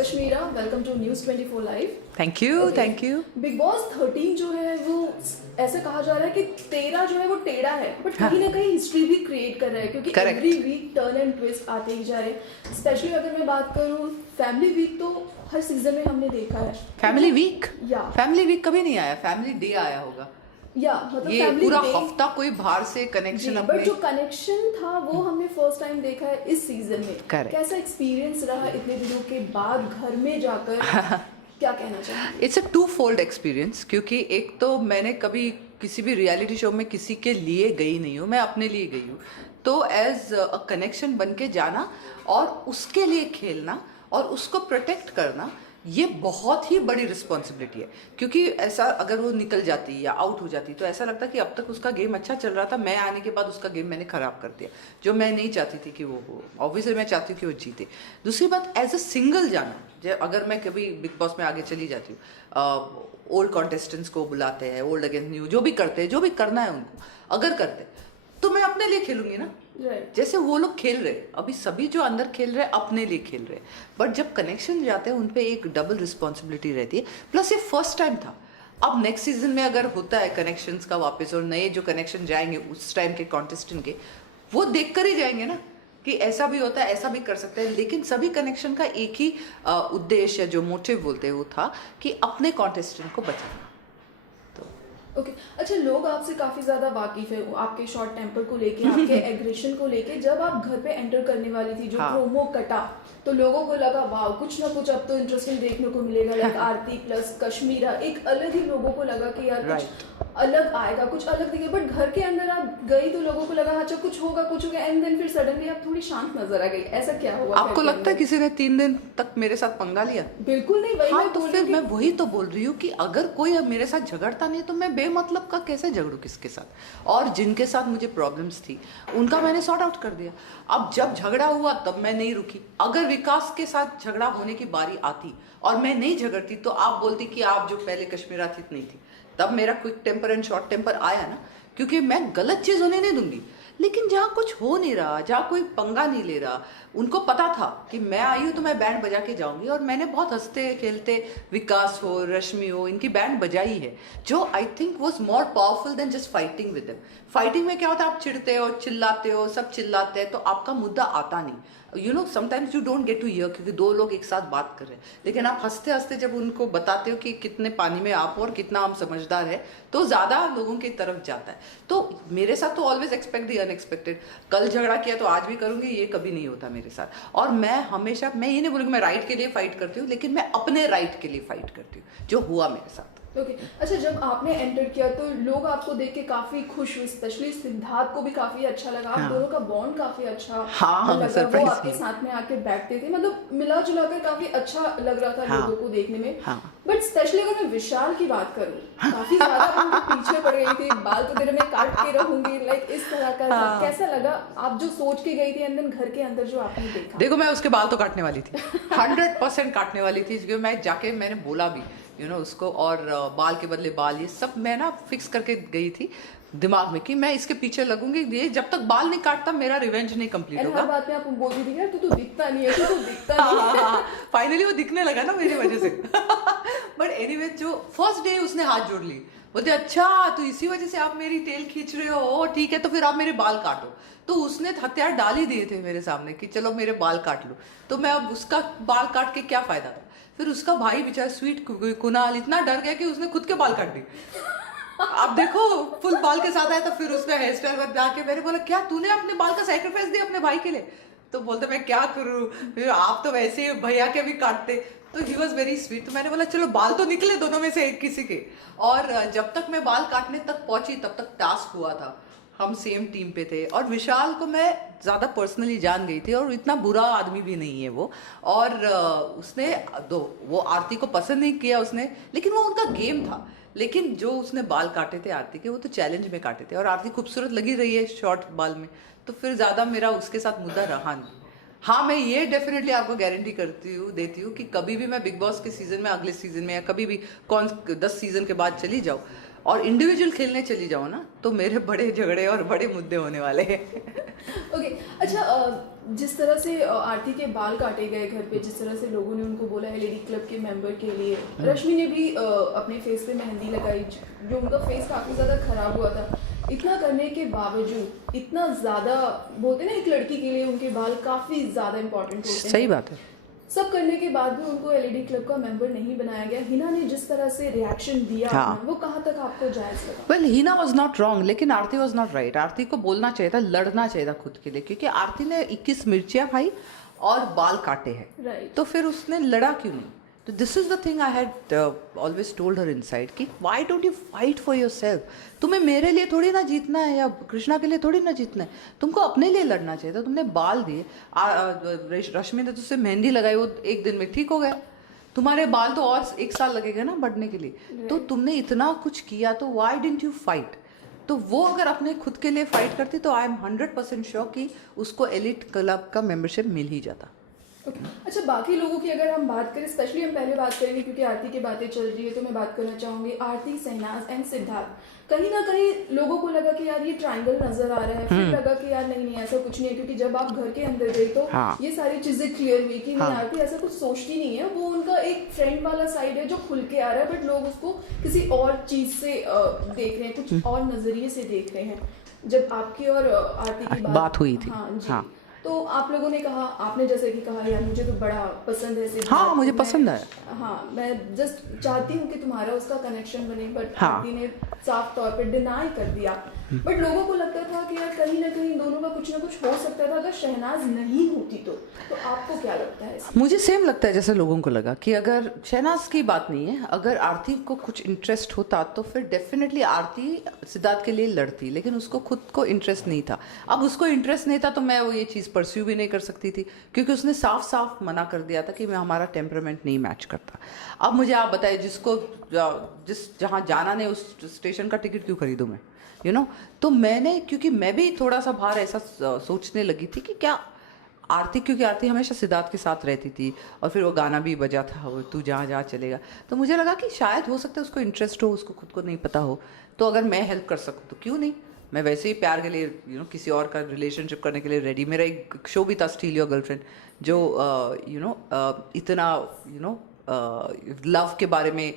Kashmira, welcome to news 24 live. Thank you thank you. Bigg Boss 13 जो है वो ऐसा कहा जा रहा है कि 13 जो है वो टेढ़ा है, बट कहीं ना कहीं हिस्ट्री भी क्रिएट कर रहा है क्योंकि every week turn and twist आते ही जा रहे हैं। स्पेशली अगर मैं बात करूँ फैमिली वीक, तो हर सीजन में हमने देखा है फैमिली वीक या फैमिली वीक कभी नहीं आया, फैमिली डे आया होगा। या मतलब ये पूरा हफ्ता कोई बाहर से कनेक्शन, बट जो कनेक्शन था वो हमने फर्स्ट टाइम देखा है इस सीजन में। कैसा एक्सपीरियंस रहा इतने दिनों के बाद घर में जाकर? क्या कहना चाहिए? It's a two fold experience, क्योंकि एक तो मैंने कभी किसी भी रियलिटी शो में किसी के लिए गई नहीं हूँ, मैं अपने लिए गई हूँ। तो एज अ कनेक्शन बन के जाना और उसके लिए खेलना और उसको प्रोटेक्ट करना, ये बहुत ही बड़ी रिस्पॉन्सिबिलिटी है। क्योंकि ऐसा अगर वो निकल जाती या आउट हो जाती तो ऐसा लगता कि अब तक उसका गेम अच्छा चल रहा था, मैं आने के बाद उसका गेम मैंने खराब कर दिया, जो मैं नहीं चाहती थी कि वो हो। ऑब्वियसली मैं चाहती हूँ कि वो जीते। दूसरी बात, एज अ सिंगल जाना, अगर मैं कभी बिग बॉस में आगे चली जाती हूँ, ओल्ड कॉन्टेस्टेंट्स को बुलाते हैं, ओल्ड अगेंस्ट न्यू, जो भी करते हैं, जो भी करना है उनको अगर करते, तो मैं अपने लिए खेलूंगी ना। जैसे वो लोग खेल रहे, अभी सभी जो अंदर खेल रहे अपने लिए खेल रहे, बट जब कनेक्शन जाते हैं उन पे एक डबल रिस्पॉन्सिबिलिटी रहती है। प्लस ये फर्स्ट टाइम था। अब नेक्स्ट सीजन में अगर होता है कनेक्शंस का वापस, और नए जो कनेक्शन जाएंगे उस टाइम के कॉन्टेस्टेंट के, वो देख कर ही जाएंगे ना कि ऐसा भी होता है, ऐसा भी कर सकते हैं। लेकिन सभी कनेक्शन का एक ही उद्देश्य, जो मोटिव बोलते हैं, वो था कि अपने कॉन्टेस्टेंट को बचाना। ओके अच्छा, लोग आपसे काफ़ी ज़्यादा वाकिफ़ है आपके शॉर्ट टेम्पर को लेके, आपके एग्रेशन को लेके। जब आप घर पे एंटर करने वाली थी, जो प्रोमो कटा, तो लोगों को लगा वाह कुछ ना कुछ अब तो इंटरेस्टिंग देखने को मिलेगा। लाइक आरती प्लस कश्मीरा, एक अलग ही लोगों को लगा कि यार कुछ अलग आएगा, कुछ अलग दिखे। बट घर के अंदर आप गई तो लोगों को लगा अच्छा कुछ होगा कुछ होगा, एंड देन फिर सडनली आप थोड़ी शांत नजर आ गई। ऐसा क्या हुआ? आपको लगता है किसी ने 3 दिन तक मेरे साथ पंगा लिया? बिल्कुल नहीं। वही तो फिर मैं वही तो बोल रही हूँ कि अगर कोई मेरे साथ झगड़ता नहीं तो मैं बेमतलब का कैसे झगड़ू किसके साथ। और जिनके साथ मुझे प्रॉब्लम्स थी उनका मैंने सॉर्ट आउट कर दिया। अब जब झगड़ा हुआ तब मैं नहीं रुकी। अगर विकास के साथ झगड़ा होने की बारी आती और मैं नहीं झगड़ती, तो आप बोलती कि आप जो पहले कश्मीरा थी नहीं थी। तब मेरा quick temper and short temper आया ना, क्योंकि मैं गलत चीज होने नहीं दूंगी। लेकिन जहाँ कुछ हो नहीं रहा, जहाँ कोई पंगा नहीं ले रहा, उनको पता था कि मैं आई हूँ तो मैं बैंड बजा के जाऊंगी। और मैंने बहुत हंसते खेलते, विकास हो, रश्मि हो, इनकी बैंड बजाई है, जो I think was more powerful than just fighting with them. Fighting में क्या होता है, आप चिढ़ते हो, चिल्लाते हो, सब चिल्लाते हैं, तो आपका मुद्दा आता नहीं। You know sometimes you don't get to hear, क्योंकि 2 लोग एक साथ बात कर रहे हैं। लेकिन आप हंसते हंसते जब उनको बताते हो कि कितने पानी में आप और कितना हम समझदार है, तो ज्यादा लोगों की तरफ जाता है। तो मेरे साथ तो ऑलवेज एक्सपेक्ट दी अनएक्सपेक्टेड। कल झगड़ा किया तो आज भी करूंगी, ये कभी नहीं होता मेरे साथ। और मैं हमेशा, मैं ये नहीं बोलूंगी मैं राइट के लिए फाइट करती हूँ, लेकिन मैं अपने राइट के लिए फाइट करती हूँ, जो हुआ मेरे साथ। ओके अच्छा, जब आपने एंटर किया तो लोग आपको देख के काफी खुश हुए, स्पेशली सिद्धार्थ को भी काफी अच्छा लगा। आप दोनों का बॉन्ड काफी अच्छा लगा। वो आपके साथ में आके बैठते थे, मतलब मिला जुला कर काफी अच्छा लग रहा था लोगों को देखने में। बट स्पेशली अगर मैं विशाल की बात करूँ, काफी ज्यादा उनके पीछे पड़ गई थी, बाल तो तेरे में काट के रहूंगी, लाइक इस तरह का। कैसा लगा? आप जो सोच के गई थी एंड देन घर के अंदर जो आपने देखा? देखो, मैं उसके बाल तो काटने वाली थी, 100% काटने वाली थी, क्योंकि मैं जाके मैंने बोला भी उसको, और बाल के बदले बाल, ये सब मैं ना फिक्स करके गई थी दिमाग में कि मैं इसके पीछे लगूंगी। ये जब तक बाल नहीं काटता मेरा रिवेंज नहीं कंप्लीट होगा। हर बात में आप बोल रही थी यार तू दिखता नहीं है, तू दिखता नहीं है। फाइनली वो दिखने लगा ना मेरी वजह से। बट एनीवे, जो फर्स्ट डे उसने हाथ जोड़ ली, बोलते अच्छा तो इसी वजह से आप मेरी टेल खींच रहे हो, ठीक है तो फिर आप मेरे बाल काटो। तो उसने हथियार डाल ही दिए थे मेरे सामने कि चलो मेरे बाल काट लो। तो मैं अब उसका बाल काट के क्या फायदा था? फिर उसका भाई बेचारा स्वीट कुणाल इतना डर गया कि उसने खुद के बाल काट दिए। अब देखो, फुल बाल के साथ आया, तो फिर उसने हेयर स्टाइल बदला के, मैंने बोला क्या तूने अपने बाल का सैक्रिफाइस दिया अपने भाई के लिए? तो बोलते मैं क्या करूँ, आप तो वैसे ही भैया के भी काटते। तो ही वॉज वेरी स्वीट। तो मैंने बोला चलो बाल तो निकले दोनों में से एक किसी के। और जब तक मैं बाल काटने तक पहुंची तब तक टास्क हुआ था, हम सेम टीम पे थे। और विशाल को मैं ज़्यादा पर्सनली जान गई थी, और इतना बुरा आदमी भी नहीं है वो। और उसने वो आरती को पसंद नहीं किया उसने, लेकिन वो उनका गेम था। लेकिन जो उसने बाल काटे थे आरती के, वो तो चैलेंज में काटे थे, और आरती खूबसूरत लगी रही है शॉर्ट बाल में, तो फिर ज़्यादा मेरा उसके साथ मुद्दा रहा नहीं। हाँ, मैं ये डेफिनेटली आपको गारंटी देती हूँ कि कभी भी मैं बिग बॉस के सीजन में, अगले सीजन में, या कभी भी 10 सीजन के बाद चली जाऊँ और इंडिविजुअल खेलने चली जाओ ना, तो मेरे बड़े झगड़े और बड़े मुद्दे होने वाले हैं। ओके अच्छा, जिस तरह से आरती के बाल काटे गए घर पे, जिस तरह से लोगों ने उनको बोला एलईडी क्लब के मेंबर के लिए, रश्मि ने भी अपने फेस पे मेहंदी लगाई, जो उनका फेस काफ़ी ज़्यादा खराब हुआ था। इतना करने के बावजूद, इतना ज़्यादा बोलते हैं ना एक लड़की के लिए उनके बाल काफ़ी ज़्यादा इंपॉर्टेंट होते हैं, सही बात है, सब करने के बाद भी उनको एलईडी क्लब का मेंबर नहीं बनाया गया। हिना ने जिस तरह से रिएक्शन दिया, हाँ। वो कहाँ तक आपको जायज लगा? Well Hina was not wrong, लेकिन आरती वाज नॉट राइट। आरती को बोलना चाहिए था, लड़ना चाहिए था खुद के लिए, क्योंकि आरती ने 21 मिर्चियाँ खाई और बाल काटे हैं, राइट। तो फिर उसने लड़ा क्यों नहीं? तो this is the thing I had always told her inside कि why don't you fight for yourself? तुम्हें मेरे लिए थोड़ी ना जीतना है या कृष्णा के लिए थोड़ी ना जीतना है, तुमको अपने लिए लड़ना चाहिए था। तुमने बाल दिए, रश्मि ने तुझसे मेहंदी लगाई, वो एक दिन में ठीक हो गया। तुम्हारे बाल तो और 1 साल लगेगा ना बढ़ने के लिए। तो तुमने इतना कुछ किया, तो व्हाई डिडंट यू फाइट? तो वो अगर अपने खुद के लिए फाइट करती तो आई एम 100% श्योर कि उसको एलिट क्लब का मेंबरशिप मिल ही जाता। अच्छा, बाकी लोगों की अगर हम बात करें, स्पेशली हम पहले बात करेंगे क्योंकि आरती की बातें चल रही है, तो मैं बात करना चाहूँगी आरती, शहनाज एंड सिद्धार्थ। कहीं ना कहीं लोगों को लगा कि यार ये ट्रायंगल नजर आ रहा है, फिर लगा कि यार नहीं ऐसा कुछ नहीं है, क्योंकि जब आप घर के अंदर गई तो ये सारी चीजें क्लियर हुई कि नहीं, आरती ऐसा कुछ सोचती नहीं है, वो उनका एक फ्रेंड वाला साइड है जो खुल के आ रहा है, बट लोग उसको किसी और चीज से देख रहे हैं, कुछ और नजरिए से देख रहे हैं। जब आपकी और आरती की बात हुई थी, हाँ जी, तो आप लोगों ने कहा, आपने जैसे कि कहा यार मुझे तो बड़ा पसंद है सिद्धार्थ, हाँ मुझे पसंद है, हाँ मैं जस्ट चाहती हूँ कि तुम्हारा उसका कनेक्शन बने, बट हाँ। आरती ने साफ तौर पे डिनाई कर दिया। बट लोगों को लगता था कि यार कहीं ना कहीं दोनों का कुछ ना कुछ हो सकता था अगर शहनाज नहीं होती तो आपको क्या लगता है इसमें? मुझे सेम लगता है जैसे लोगों को लगा कि अगर शहनाज की बात नहीं है, अगर आरती को कुछ इंटरेस्ट होता तो फिर डेफिनेटली आरती सिद्धार्थ के लिए लड़ती, लेकिन उसको खुद को इंटरेस्ट नहीं था। अब उसको इंटरेस्ट नहीं था तो मैं वो ये चीज़ परस्यू भी नहीं कर सकती थी, क्योंकि उसने साफ साफ मना कर दिया था कि मैं हमारा टेम्परामेंट नहीं मैच करता। अब मुझे आप बताइए, जिसको जहाँ जाना नहीं उस स्टेशन का टिकट क्यों खरीदूँ मैं, यू नो? तो मैंने, क्योंकि मैं भी थोड़ा सा बाहर ऐसा सोचने लगी थी कि क्या आरती, क्योंकि आरती हमेशा सिद्धार्थ के साथ रहती थी और फिर वो गाना भी बजा था, वो तू जहाँ जहाँ चलेगा, तो मुझे लगा कि शायद हो सकता है उसको इंटरेस्ट हो, उसको खुद को नहीं पता हो, तो अगर मैं हेल्प कर सकूँ तो क्यों नहीं। मैं वैसे ही प्यार के लिए किसी और का रिलेशनशिप करने के लिए रेडी। मेरा एक शो भी था स्टील योर गर्लफ्रेंड, जो इतना लव के बारे में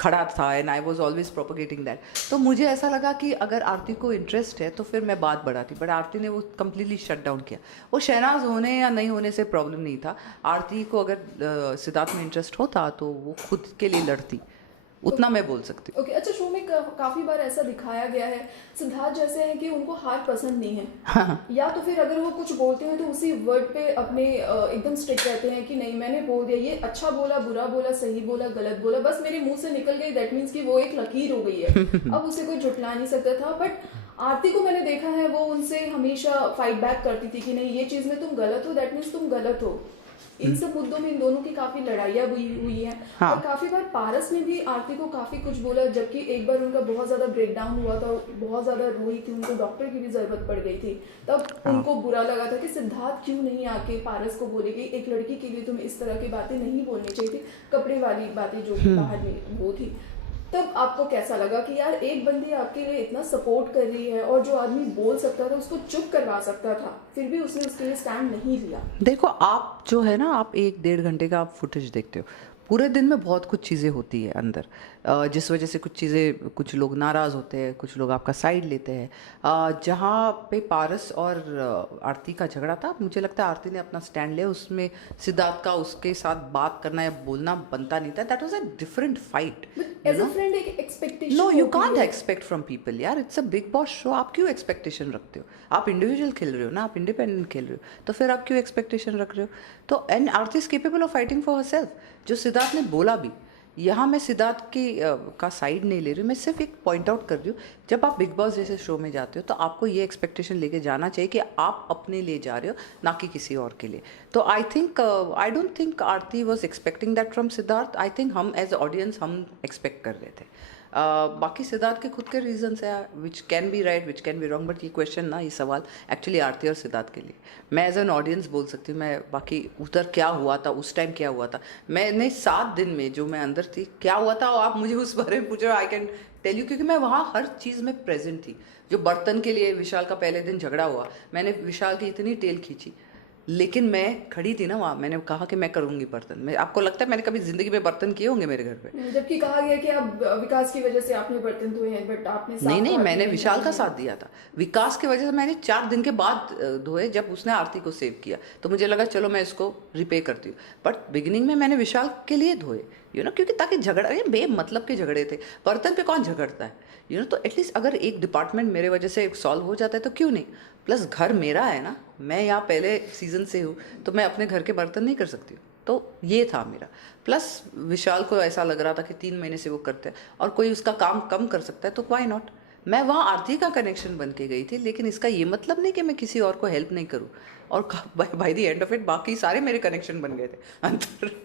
खड़ा था, and I was always propagating that. तो मुझे ऐसा लगा कि अगर आरती को इंटरेस्ट है तो फिर मैं बात बढ़ाती, बट आरती ने वो कम्प्लीटली शट डाउन किया। वो शहनाज होने या नहीं होने से प्रॉब्लम नहीं था, आरती को अगर सिद्धार्थ में इंटरेस्ट होता तो वो खुद के लिए लड़ती, उतना मैं बोल सकती हूँ। ओके, अच्छा, शो में काफी बार ऐसा दिखाया गया है सिद्धार्थ जैसे हैं कि उनको हार पसंद नहीं है, हाँ। या तो फिर अगर वो कुछ बोलते हैं तो उसी वर्ड पे अपने एकदम स्टिक रहते हैं कि नहीं मैंने बोल दिया, ये अच्छा बोला, बुरा बोला, सही बोला, गलत बोला, बस मेरे मुंह से निकल गई, दैट मीन्स कि वो एक लकीर हो गई है, अब उसे कोई झुठला नहीं सकता था। बट आरती को मैंने देखा है वो उनसे हमेशा फाइट बैक करती थी कि नहीं ये चीज में तुम गलत हो, दैट मीन्स तुम गलत हो। इन सब मुद्दों में इन दोनों की काफी लड़ाइयाँ हुई हैं। हाँ। और काफी बार पारस ने भी आरती को काफी कुछ बोला, जबकि एक बार उनका बहुत ज्यादा ब्रेकडाउन हुआ था, बहुत ज्यादा रोई थी, उनको डॉक्टर की भी जरूरत पड़ गई थी, तब उनको बुरा लगा था कि सिद्धार्थ क्यों नहीं आके पारस को बोले कि एक लड़की के लिए तुम्हें इस तरह की बातें नहीं बोलनी चाहिए थी, कपड़े वाली बातें जो बाहर में वो थी। तब आपको कैसा लगा कि यार एक बंदी आपके लिए इतना सपोर्ट कर रही है और जो आदमी बोल सकता था उसको चुप करवा सकता था, फिर भी उसने उसके लिए स्टैंड नहीं लिया? देखो, आप जो है ना, आप 1-1.5 घंटे का आप फुटेज देखते हो, पूरे दिन में बहुत कुछ चीज़ें होती है अंदर, जिस वजह से कुछ चीज़ें, कुछ लोग नाराज़ होते हैं, कुछ लोग आपका साइड लेते हैं। जहाँ पे पारस और आरती का झगड़ा था, मुझे लगता है आरती ने अपना स्टैंड लिया, उसमें सिद्धार्थ का उसके साथ बात करना या बोलना बनता नहीं था। That was a different fight. As a friend एक expectation, no, you can't expect from people यार, it's a Bigg Boss show, आप क्यों एक्सपेक्टेशन रखते हो? आप इंडिविजुअल खेल रहे हो ना, आप इंडिपेंडेंट खेल रहे हो, तो फिर आप क्यों एक्सपेक्टेशन रख रहे हो? तो and Aarti is capable of fighting for herself, जो सिद्धार्थ ने बोला भी। यहाँ मैं सिद्धार्थ की का साइड नहीं ले रही हूँ, मैं सिर्फ एक पॉइंट आउट कर रही हूँ, जब आप बिग बॉस जैसे शो में जाते हो तो आपको ये एक्सपेक्टेशन लेके जाना चाहिए कि आप अपने लिए जा रहे हो, ना कि किसी और के लिए। तो I don't think Aarti was expecting that from Siddharth. I think हम एज ऑडियंस हम एक्सपेक्ट कर रहे थे। बाकी सिद्धार्थ के खुद के रीजंस है, which can be right, which can be wrong, but ये क्वेश्चन ना, ये सवाल एक्चुअली आरती और सिद्धार्थ के लिए। मैं एज एन ऑडियंस बोल सकती हूँ, मैं बाकी उधर क्या हुआ था, उस टाइम क्या हुआ था, मैंने 7 दिन में जो मैं अंदर थी क्या हुआ था, और आप मुझे उस बारे में पूछ रहे हो, आई कैन टेल यू, क्योंकि मैं वहाँ हर चीज़ में प्रेजेंट थी। जो बर्तन के लिए विशाल का पहले दिन झगड़ा हुआ, मैंने विशाल की इतनी टेल खींची, लेकिन मैं खड़ी थी ना वहाँ, मैंने कहा कि मैं करूँगी बर्तन। मैं, आपको लगता है मैंने कभी ज़िंदगी में बर्तन किए होंगे मेरे घर पे? जबकि कहा गया कि आप विकास की वजह से आपने बर्तन धोए हैं, बट आपने नहीं साफ तो नहीं, आरती मैंने में विशाल धोए का हैं। साथ दिया था। विकास की वजह से मैंने 4 दिन के बाद धोए, जब उसने आरती को सेव किया तो मुझे लगा चलो मैं इसको रिपे करती हूँ। बट बिगिनिंग में मैंने विशाल के लिए धोए, क्योंकि ताकि झगड़ा, अरे बेमतलब के झगड़े थे, बर्तन पे कौन झगड़ता है, तो एटलीस्ट अगर एक डिपार्टमेंट मेरे वजह से सॉल्व हो जाता है तो क्यों नहीं। प्लस घर मेरा है ना, मैं यहाँ पहले सीजन से हूँ, तो मैं अपने घर के बर्तन नहीं कर सकती हूँ। तो ये था मेरा। प्लस विशाल को ऐसा लग रहा था कि 3 महीने से वो करते हैं और कोई उसका काम कम कर सकता है, तो व्हाई नॉट। मैं वहाँ आरती का कनेक्शन बन के गई थी, लेकिन इसका ये मतलब नहीं कि मैं किसी और को हेल्प नहीं करूँ। और by the end of it बाकी सारे मेरे कनेक्शन बन गए थे अंदर।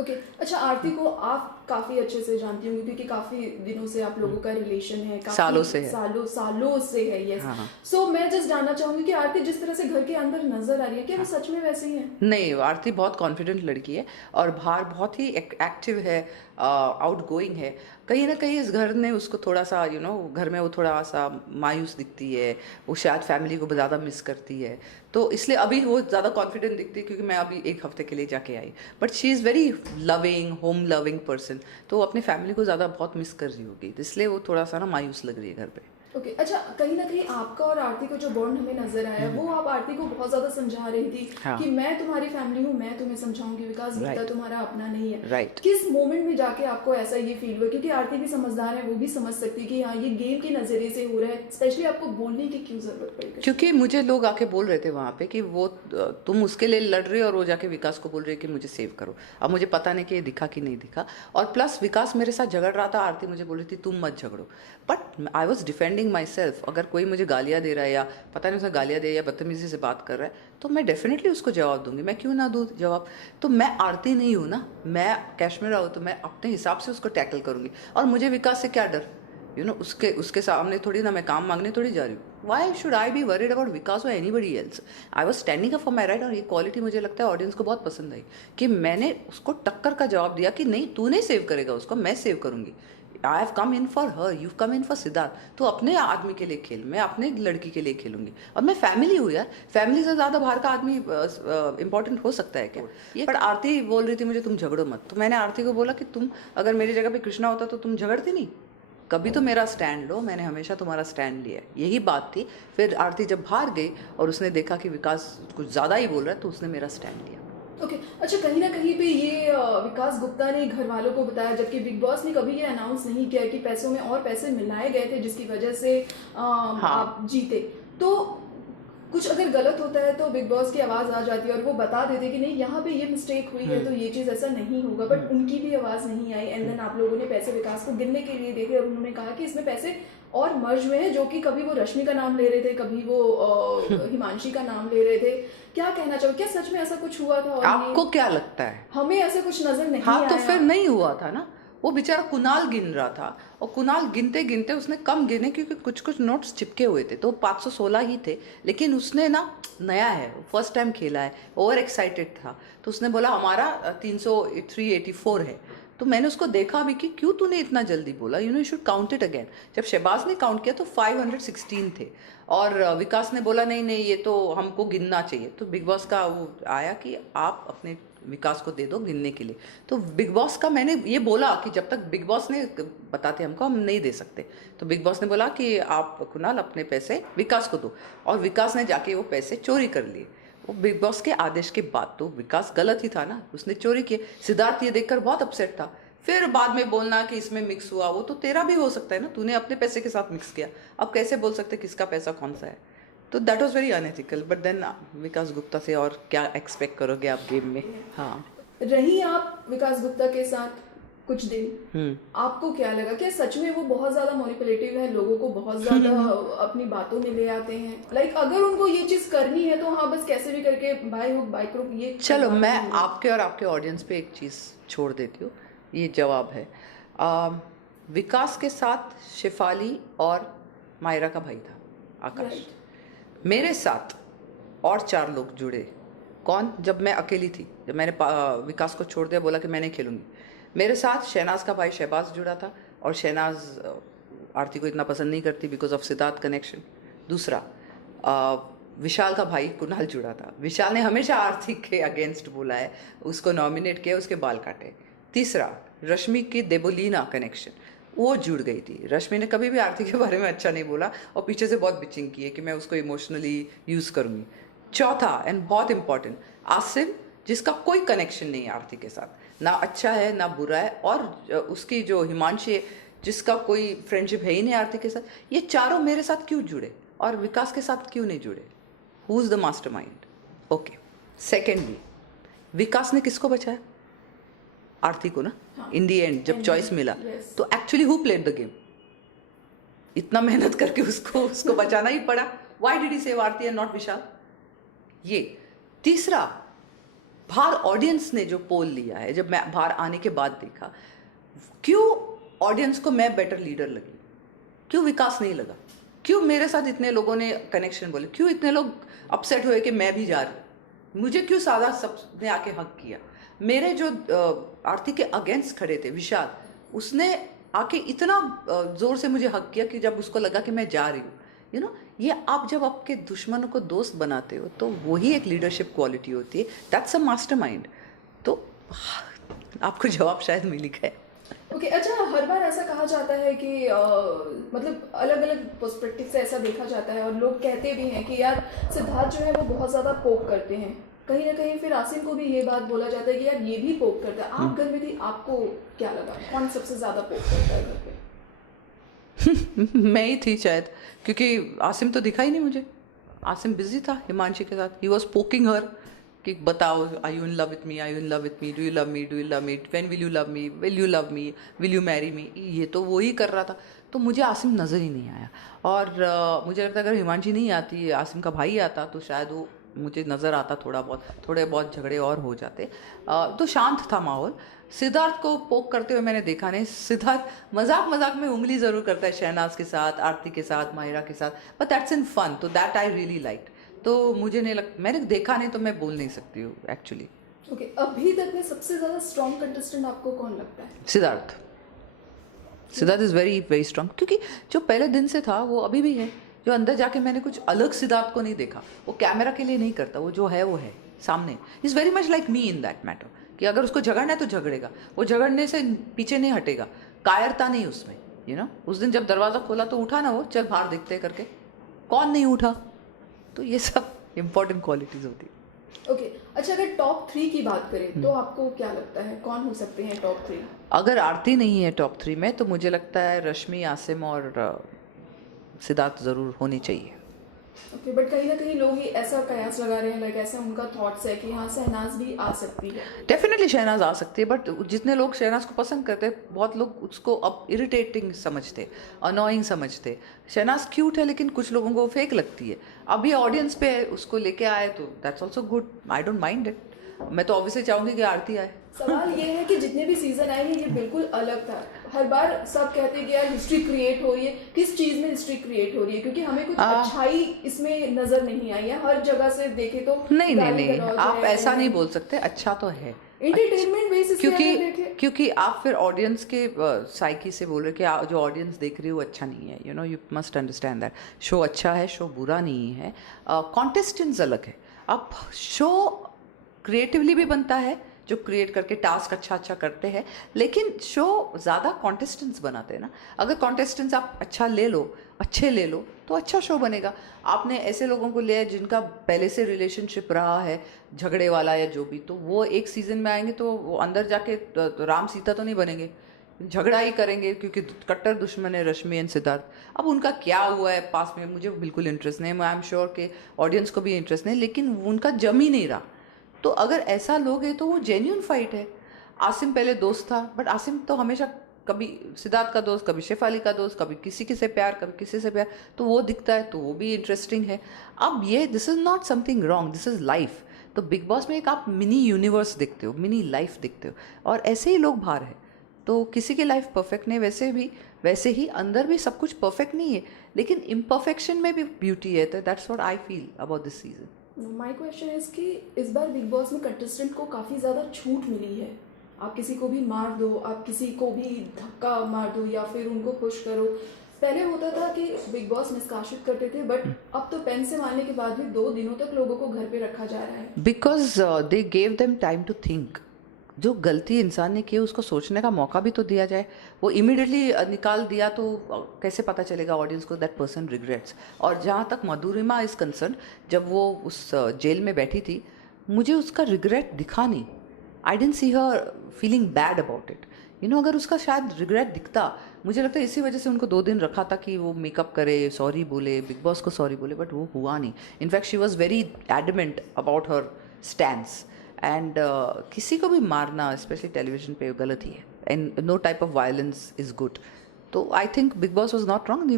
ओके अच्छा, आरती को आप काफी अच्छे से जानती होंगी क्योंकि काफी दिनों से आप लोगों का रिलेशन है, काफी सालों से है। सालों से है। यस। हाँ। सो मैं जस्ट जानना चाहूंगी कि आरती जिस तरह से घर के अंदर नजर आ रही है, क्या वो सच में वैसे ही है? नहीं, आरती बहुत कॉन्फिडेंट लड़की है और बाहर बहुत ही एक्टिव है, आउट गोइंग है। कहीं ना कहीं इस घर ने उसको थोड़ा सा घर में वो थोड़ा सा मायूस दिखती है, वो शायद फैमिली को ज़्यादा मिस करती है, तो इसलिए अभी वो ज़्यादा कॉन्फिडेंट दिखती है क्योंकि मैं अभी 1 हफ्ते के लिए जाके आई। But she is very loving, home loving person, तो वो अपनी फैमिली को ज़्यादा बहुत मिस कर रही होगी, तो इसलिए वो थोड़ा सा ना मायूस लग रही है घर पे। ओके अच्छा, कहीं ना कहीं आपका और आरती का जो बॉन्ड हमें नजर आया, वो आप आरती को बहुत ज्यादा समझा रही थी। हाँ। कि मैं तुम्हारी फैमिली हूँ, मैं तुम्हें समझाऊंगी, विकास गुप्ता Right. तुम्हारा अपना नहीं है। Right. किस मोमेंट में जाके आपको ऐसा ये फील हुआ? क्योंकि आरती भी समझदार है, वो भी समझ सकती है कि हाँ ये गेम के नजरिए से हो रहा है, स्पेशली आपको बोलने की क्यों जरूरत पड़ी? क्योंकि मुझे लोग आके बोल रहे थे वहाँ पे कि वो तुम उसके लिए लड़ रही हो और वो जाके विकास को बोल रही है कि मुझे सेव करो। अब मुझे पता नहीं कि ये दिखा कि नहीं दिखा, और प्लस विकास मेरे साथ झगड़ रहा था, आरती मुझे बोल रही थी तुम मत झगड़ो, but I was defending my self. अगर कोई मुझे गालियाँ दे रहा है या पता नहीं उसे गालियाँ दे या बदतमीजी से बात कर रहा है, तो मैं डेफिनेटली उसको जवाब दूंगी, मैं क्यों ना दूँ जवाब। तो मैं आरती नहीं हूँ ना, मैं कैश्मीरा हूँ, तो मैं अपने हिसाब से उसको टैकल करूँगी। और मुझे विकास से क्या डर, उसके सामने थोड़ी ना मैं काम मांगने थोड़ी जा रही हूँ। Why should I be worried about Vikas or anybody else? I was standing up for my right, और ये क्वालिटी मुझे लगता है ऑडियंस को बहुत पसंद आई कि मैंने उसको टक्कर का जवाब दिया कि नहीं तू नहीं सेव करेगा उसको, मैं सेव करूंगी। I have come in for her, you come in for Siddharth, तो अपने आदमी के लिए खेल, मैं अपने लड़की के लिए खेलूंगी। और मैं फैमिली हूँ यार, फैमिली से ज़्यादा बाहर का आदमी इंपॉर्टेंट हो सकता है क्या ये? पर आरती बोल रही थी मुझे तुम झगड़ो मत, तो मैंने आरती को बोला कि तुम अगर मेरी जगह पे कृष्णा होता तो तुम झगड़ती नहीं, कभी तो मेरा स्टैंड लो, मैंने हमेशा तुम्हारा स्टैंड लिया है, यही बात थी। फिर आरती जब बाहर गई और उसने देखा कि विकास कुछ ज़्यादा ही बोल रहा है, तो उसने मेरा स्टैंड लिया। ओके अच्छा, कहीं ना कहीं पे ये विकास गुप्ता ने घर वालों को बताया, जबकि बिग बॉस ने कभी ये अनाउंस नहीं किया कि पैसों में और पैसे मिलाए गए थे जिसकी वजह से आप जीते। तो कुछ अगर गलत होता है तो बिग बॉस की आवाज आ जाती है और वो बता देते कि नहीं यहाँ पे ये मिस्टेक हुई है तो ये चीज ऐसा नहीं होगा, बट उनकी भी आवाज नहीं आई। एंड देन आप लोगों ने पैसे विकास को गिनने के लिए देखे और उन्होंने कहा कि इसमें पैसे और मर्ज हुए हैं, जो कि कभी वो रश्मि का नाम ले रहे थे, कभी वो हिमांशी का नाम ले रहे थे। क्या कहना चाहोगे, क्या सच में ऐसा कुछ हुआ था? और आपको क्या लगता है? हमें ऐसा कुछ नजर नहीं हाँ, आया। तो फिर नहीं हुआ था ना, वो बेचारा कुणाल गिन रहा था और कुणाल गिनते गिनते उसने कम गिने क्योंकि कुछ कुछ नोट्स चिपके हुए थे, तो 516 ही थे। लेकिन उसने ना, नया है, फर्स्ट टाइम खेला है, ओवर एक्साइटेड था, तो उसने बोला हमारा 384 है। तो मैंने उसको देखा भी कि क्यों तूने इतना जल्दी बोला, you should count it again. जब शहबाज ने काउंट किया तो 516 थे और विकास ने बोला नहीं नहीं ये तो हमको गिनना चाहिए। तो बिग बॉस का वो आया कि आप अपने विकास को दे दो गिनने के लिए। तो बिग बॉस का मैंने ये बोला कि जब तक बिग बॉस ने बताते हमको हम नहीं दे सकते, तो बिग बॉस ने बोला कि आप कुणाल अपने पैसे विकास को दो, और विकास ने जाके वो पैसे चोरी कर लिए। वो बिग बॉस के आदेश के बाद, तो विकास गलत ही था ना, उसने चोरी किए। सिद्धार्थ ये देखकर बहुत अपसेट था। फिर बाद में बोलना कि इसमें मिक्स हुआ, वो तो तेरा भी हो सकता है ना, तूने अपने पैसे के साथ मिक्स किया, अब कैसे बोल सकते किसका पैसा कौन सा है? तो that was very unethical. But then Vikas Gupta से और क्या एक्सपेक्ट करोगे आप गेम में। हाँ, रही आप विकास गुप्ता के साथ कुछ दिन, आपको क्या लगा? क्या सच में वो बहुत ज्यादा मैनिपुलेटिव है, लोगों को बहुत ज्यादा अपनी बातों में ले आते हैं? लाइक अगर उनको ये चीज करनी है तो हाँ बस कैसे भी करके बाय हुक बाय क्रुक ये। चलो मैं आपके और आपके ऑडियंस पे एक चीज छोड़ देती हूँ, ये जवाब है। विकास के साथ शेफाली और मायरा का भाई था आकाश, मेरे साथ और 4 लोग जुड़े। कौन? जब मैं अकेली थी, जब मैंने विकास को छोड़ दिया, बोला कि मैं नहीं खेलूंगी, मेरे साथ शहनाज का भाई शहबाज जुड़ा था, और शहनाज आरती को इतना पसंद नहीं करती बिकॉज ऑफ सिद्धार्थ कनेक्शन। दूसरा विशाल का भाई कुणाल जुड़ा था। विशाल ने हमेशा आरती के अगेंस्ट बोला है, उसको नॉमिनेट किया, उसके बाल काटे। तीसरा, रश्मि की देबोलीना कनेक्शन, वो जुड़ गई थी। रश्मि ने कभी भी आरती के बारे में अच्छा नहीं बोला और पीछे से बहुत बिचिंग की है कि मैं उसको इमोशनली यूज़ करूँगी। चौथा एंड बहुत इंपॉर्टेंट, आसिम, जिसका कोई कनेक्शन नहीं है आरती के साथ, ना अच्छा है ना बुरा है, और उसकी जो हिमांशी, जिसका कोई फ्रेंडशिप है ही नहीं आरती के साथ। ये चारों मेरे साथ क्यों जुड़े और विकास के साथ क्यों नहीं जुड़े? Who is the mastermind? Okay, secondly, Vikas ने किसको बचाया? आरती को ना, इन दी एंड जब चॉइस मिला। तो actually who played the game? इतना मेहनत करके उसको बचाना ही पड़ा। Why did he save Aarti and not Vishal? ये। तीसरा, बाहर ऑडियंस ने जो पोल लिया है, जब मैं बाहर आने के बाद देखा, क्यों ऑडियंस को मैं बेटर लीडर लगी, क्यों विकास नहीं लगा? क्यों मेरे साथ इतने लोगों ने कनेक्शन बोले? क्यों इतने लोग अपसेट हुए कि मैं भी जा रही हूँ? मुझे क्यों सादा सबने आके हक किया? मेरे जो आरती के अगेंस्ट खड़े थे, विशाल, उसने आके इतना जोर से मुझे हक किया कि जब उसको लगा कि मैं जा रही हूँ। यू नो, ये आप जब आपके दुश्मनों को दोस्त बनाते हो तो वही एक लीडरशिप क्वालिटी होती है। That's a mastermind. तो आपको जवाब शायद मिल ही गया। ओके, अच्छा, हर बार ऐसा कहा जाता है कि मतलब अलग अलग पर्सपेक्टिव से ऐसा देखा जाता है और लोग कहते भी हैं कि यार सिद्धार्थ जो है वो बहुत ज़्यादा पोक करते हैं। कहीं ना कहीं फिर आसिम को भी ये बात बोला जाता है कि यार ये भी पोक करता है। आप घर में थी, आपको क्या लगा कौन सबसे ज़्यादा पोक करता है घर पे? मैं ही थी शायद, क्योंकि आसिम तो दिखा ही नहीं मुझे। आसिम बिजी था हिमांशी के साथ। ही वॉज पोकिंग हर कि बताओ, are you in love with me, are you in love with me, do you love me, do you love me, when will you love me, will you love me, will you marry me. ये तो वो ही कर रहा था। तो मुझे आसिम नज़र ही नहीं आया। और मुझे लगता है अगर हिमांशी नहीं आती, आसिम का भाई आता, तो शायद वो मुझे नज़र आता, थोड़े बहुत झगड़े और हो जाते। तो शांत था माहौल। सिद्धार्थ को पोक करते हुए मैंने देखा नहीं। सिद्धार्थ मजाक मजाक में उंगली ज़रूर करता है शहनाज के साथ, आरती के साथ, माहिरा के साथ, बट दैट्स इन फन। तो दैट आई रियली लाइक्ड। तो मुझे नहीं मैंने देखा नहीं तो मैं बोल नहीं सकती हूँ एक्चुअली। ओके, अभी तक में सबसे ज़्यादा स्ट्रॉन्ग कंटेस्टेंट आपको कौन लगता है? Siddharth. Siddharth is very very strong, क्योंकि जो पहले दिन से था वो अभी भी है। जो अंदर जाके मैंने कुछ अलग सिद्धार्थ को नहीं देखा। वो कैमरा के लिए नहीं करता, वो जो है वो है सामने। Is very much like me in that matter, कि अगर उसको झगड़ना है तो झगड़ेगा, वो झगड़ने से पीछे नहीं हटेगा। कायरता नहीं उसमें। यू नो, उस दिन जब दरवाज़ा खोला तो उठा ना वो, चल बाहर देखते करके, कौन नहीं उठा? तो ये सब इंपॉर्टेंट क्वालिटीज़ होती है। ओके, अच्छा, अगर टॉप 3 की बात करें तो आपको क्या लगता है कौन हो सकते हैं टॉप 3? अगर आरती नहीं है टॉप 3 में, तो मुझे लगता है रश्मि, आसिम और सिद्धार्थ ज़रूर होनी चाहिए। ओके, बट कहीं ना कहीं लोग ये ऐसा कयास लगा रहे हैं, लाइक ऐसा उनका थॉट्स है कि हाँ शहनाज भी आ सकती है। डेफिनेटली शहनाज आ सकती है, बट जितने लोग शहनाज को पसंद करते हैं, बहुत लोग उसको अब इरिटेटिंग समझते, अनोइंग समझते। शहनाज क्यूट है, लेकिन कुछ लोगों को फेक लगती है। अब ये ऑडियंस पे उसको लेके आए तो that's also good, I don't mind it. मैं तो ऑब्वियसली चाहूँगी कि आरती आए। सवाल ये है कि जितने भी सीजन आए हैं ये बिल्कुल अलग था। हर बार सब कहते हैं कि यार हिस्ट्री क्रिएट हो रही है। किस चीज में हिस्ट्री क्रिएट हो रही है? क्योंकि हमें कुछ अच्छाई इसमें नजर नहीं आई है। हर जगह से देखे तो नहीं, आप ऐसा नहीं बोल सकते। अच्छा तो है, एंटरटेनमेंट बेसिस पे, क्योंकि आप फिर ऑडियंस के साइकी से बोल रहे कि जो ऑडियंस देख रही है वो अच्छा नहीं है। You know, you must understand that show अच्छा है, शो बुरा नहीं है। कॉन्टेस्टेंट्स अलग है। अब शो क्रिएटिवली भी बनता है, जो क्रिएट करके टास्क अच्छा करते हैं, लेकिन शो ज़्यादा कॉन्टेस्टेंट्स बनाते हैं ना। अगर कॉन्टेस्टेंट्स आप अच्छे ले लो तो अच्छा शो बनेगा। आपने ऐसे लोगों को लिया जिनका पहले से रिलेशनशिप रहा है, झगड़े वाला या जो भी, तो वो एक सीज़न में आएंगे तो वो अंदर जाके तो राम सीता तो नहीं बनेंगे, झगड़ा ही करेंगे, क्योंकि कट्टर दुश्मन है रश्मि एंड सिद्धार्थ। अब उनका क्या हुआ है पास में मुझे बिल्कुल इंटरेस्ट नहीं है। आई एम श्योर कि ऑडियंस को भी इंटरेस्ट नहीं, लेकिन उनका जम ही नहीं रहा। तो अगर ऐसा लोग है तो वो जेन्युइन फाइट है। आसिम पहले दोस्त था, बट आसिम तो हमेशा कभी सिद्धार्थ का दोस्त, कभी शेफाली का दोस्त, कभी किसी से प्यार, कभी किसी से प्यार, तो वो दिखता है तो वो भी इंटरेस्टिंग है। अब ये this is not something wrong, this is life. तो बिग बॉस में एक आप मिनी यूनिवर्स देखते हो, मिनी लाइफ देखते हो, और ऐसे ही लोग बाहर हैं। तो किसी की लाइफ परफेक्ट नहीं, वैसे ही अंदर भी सब कुछ परफेक्ट नहीं है, लेकिन इम्परफेक्शन में भी ब्यूटी है। तो that's what I feel about this season. My question is कि इस बार बिग बॉस में कंटेस्टेंट को काफ़ी ज़्यादा छूट मिली है। आप किसी को भी मार दो, आप किसी को भी धक्का मार दो या फिर उनको पुश करो, पहले होता था कि बिग बॉस निष्कासित करते थे, बट अब तो पेन से मारने के बाद भी 2 दिनों तक लोगों को घर पे रखा जा रहा है। Because they gave them time to think. जो गलती इंसान ने की उसको सोचने का मौका भी तो दिया जाए। वो इमीडिएटली निकाल दिया तो कैसे पता चलेगा ऑडियंस को दैट पर्सन रिग्रेट्स। और जहाँ तक मधुरिमा इज़ कंसर्न, जब वो उस जेल में बैठी थी, मुझे उसका रिग्रेट दिखा नहीं। I didn't see her feeling bad about it. अगर उसका शायद रिग्रेट दिखता, मुझे लगता है इसी वजह से उनको 2 दिन रखा था कि वो मेकअप करे, सॉरी बोले, बिग बॉस को सॉरी बोले, बट वो हुआ नहीं। In fact she was very adamant about her stands. And किसी को भी मारना स्पेशली टेलीविजन पे गलत ही है, and no type of violence is good. तो I think Bigg Boss was not wrong,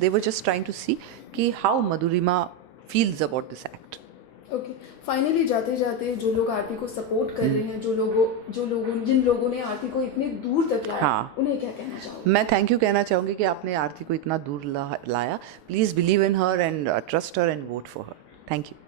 they were just trying to see कि how Madhurima feels about this act. Okay, finally जाते जाते जो लोग आरती को सपोर्ट कर रहे हैं, जिन लोगों ने आरती को इतने दूर तक लाया, हाँ, उन्हें क्या कहना चाहोगे? मैं थैंक यू कहना चाहूँगी कि आपने आरती को इतना दूर लाया। Please believe in her and trust her and vote for her. Thank you.